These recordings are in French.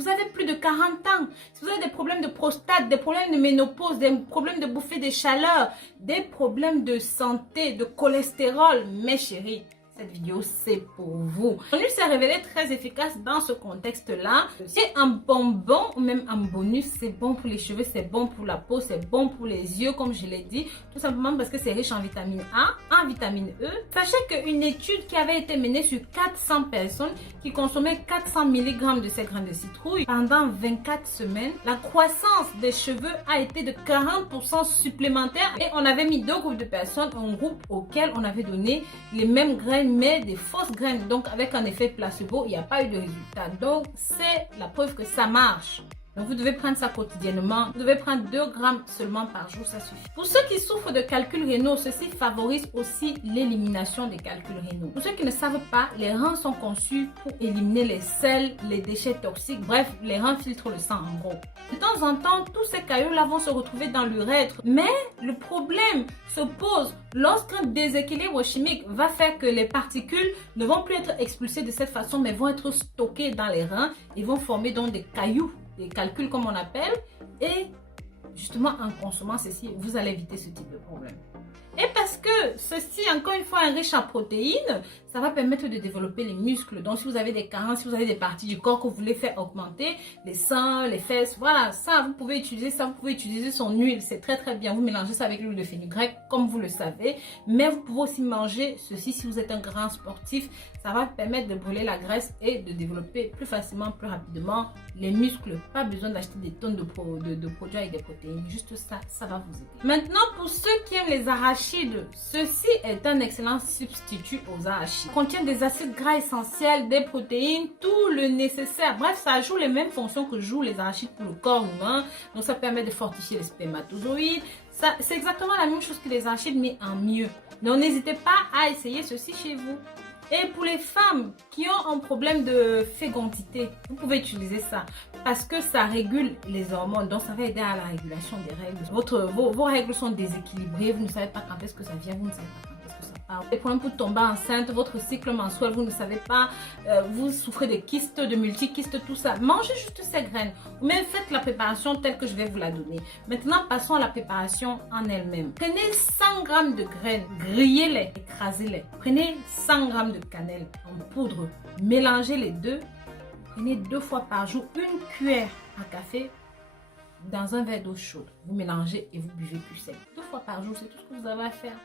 vous avez plus de 40 ans, si vous avez des problèmes de prostate, des problèmes de ménopause, des problèmes de bouffée de chaleur, des problèmes de santé, de cholestérol, mes chéris, cette vidéo, c'est pour vous. Bonus s'est révélé très efficace dans ce contexte-là. C'est un bonbon ou même un bonus. C'est bon pour les cheveux, c'est bon pour la peau, c'est bon pour les yeux, comme je l'ai dit. Tout simplement parce que c'est riche en vitamine A, en vitamine E. Sachez qu'une étude qui avait été menée sur 400 personnes qui consommaient 400 mg de ces graines de citrouille pendant 24 semaines, la croissance des cheveux a été de 40% supplémentaire. Et on avait mis deux groupes de personnes, un groupe auquel on avait donné les mêmes graines mais des fausses graines, donc avec un effet placebo, il n'y a pas eu de résultat. Donc c'est la preuve que ça marche. Donc vous devez prendre ça quotidiennement. Vous devez prendre 2 grammes seulement par jour, ça suffit. Pour ceux qui souffrent de calculs rénaux, ceci favorise aussi l'élimination des calculs rénaux. Pour ceux qui ne savent pas, les reins sont conçus pour éliminer les sels, les déchets toxiques, bref, les reins filtrent le sang en gros. De temps en temps, tous ces cailloux-là vont se retrouver dans l'urètre, mais le problème se pose lorsqu'un déséquilibre chimique va faire que les particules ne vont plus être expulsées de cette façon, mais vont être stockées dans les reins et vont former donc des cailloux, des calculs comme on appelle, et justement en consommant ceci, vous allez éviter ce type de problème. Et parce que ceci, encore une fois, est riche en protéines, ça va permettre de développer les muscles. Donc, si vous avez des carences, si vous avez des parties du corps que vous voulez faire augmenter, les seins, les fesses, voilà, ça, vous pouvez utiliser ça. Vous pouvez utiliser son huile, c'est très très bien. Vous mélangez ça avec l'huile de fenugrec, comme vous le savez. Mais vous pouvez aussi manger ceci si vous êtes un grand sportif. Ça va permettre de brûler la graisse et de développer plus facilement, plus rapidement les muscles. Pas besoin d'acheter des tonnes de produits avec des protéines. Juste ça, ça va vous aider. Maintenant, pour ceux qui aiment les arachides, ceci est un excellent substitut aux arachides. Il contient des acides gras essentiels, des protéines, tout le nécessaire. Bref, ça joue les mêmes fonctions que jouent les arachides pour le corps humain. Donc, ça permet de fortifier les spermatozoïdes. C'est exactement la même chose que les arachides, mais en mieux. Donc, n'hésitez pas à essayer ceci chez vous. Et pour les femmes qui ont un problème de fécondité, vous pouvez utiliser ça parce que ça régule les hormones. Donc, ça va aider à la régulation des règles. Vos règles sont déséquilibrées. Vous ne savez pas quand est-ce que ça vient. Vous ne savez pas quand est-ce que ça part. Les problèmes pour tomber enceinte, votre cycle mensuel, vous ne savez pas. Vous souffrez de kystes, de multikystes, tout ça. Mangez juste ces graines. Ou même faites la préparation telle que je vais vous la donner. Maintenant, passons à la préparation en elle-même. Prenez 100 g de graines, grillez-les, écrasez-les. Prenez 100 g de cannelle en poudre, mélangez les deux. Prenez 2 fois par jour une cuillère à café dans un verre d'eau chaude. Vous mélangez et vous buvez plus sec. 2 fois par jour, c'est tout ce que vous avez à faire.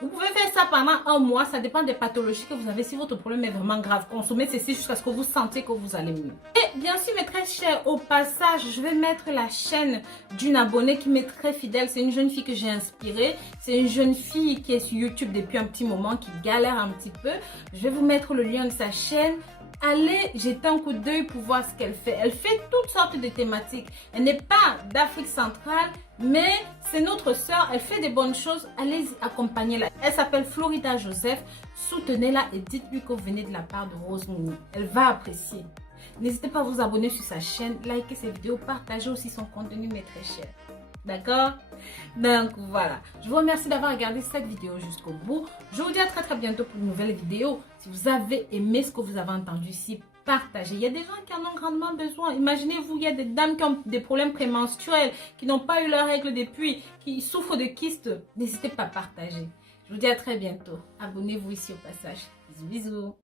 Vous pouvez faire ça pendant un mois, ça dépend des pathologies que vous avez. Si votre problème est vraiment grave, consommez ceci jusqu'à ce que vous sentiez que vous allez mieux. Et bien sûr, mes très chers, au passage, je vais mettre la chaîne d'une abonnée qui m'est très fidèle. C'est une jeune fille que j'ai inspirée. C'est une jeune fille qui est sur YouTube depuis un petit moment, qui galère un petit peu. Je vais vous mettre le lien de sa chaîne. Allez jeter un coup d'œil pour voir ce qu'elle fait. Elle fait toutes sortes de thématiques. Elle n'est pas d'Afrique centrale, mais c'est notre sœur. Elle fait des bonnes choses. Allez accompagner-la. Elle s'appelle Florida Joseph. Soutenez-la et dites-lui que vous venez de la part de Rose Mouni. Elle va apprécier. N'hésitez pas à vous abonner sur sa chaîne, liker ses vidéos, partager aussi son contenu, mes très chers. D'accord? Donc voilà, je vous remercie d'avoir regardé cette vidéo jusqu'au bout. Je vous dis à très très bientôt pour une nouvelle vidéo. Si vous avez aimé ce que vous avez entendu ici, partagez. Il y a des gens qui en ont grandement besoin. Imaginez-vous, il y a des dames qui ont des problèmes prémenstruels, qui n'ont pas eu leurs règles depuis, qui souffrent de kystes. N'hésitez pas à partager. Je vous dis à très bientôt. Abonnez-vous ici au passage. Bisous bisous.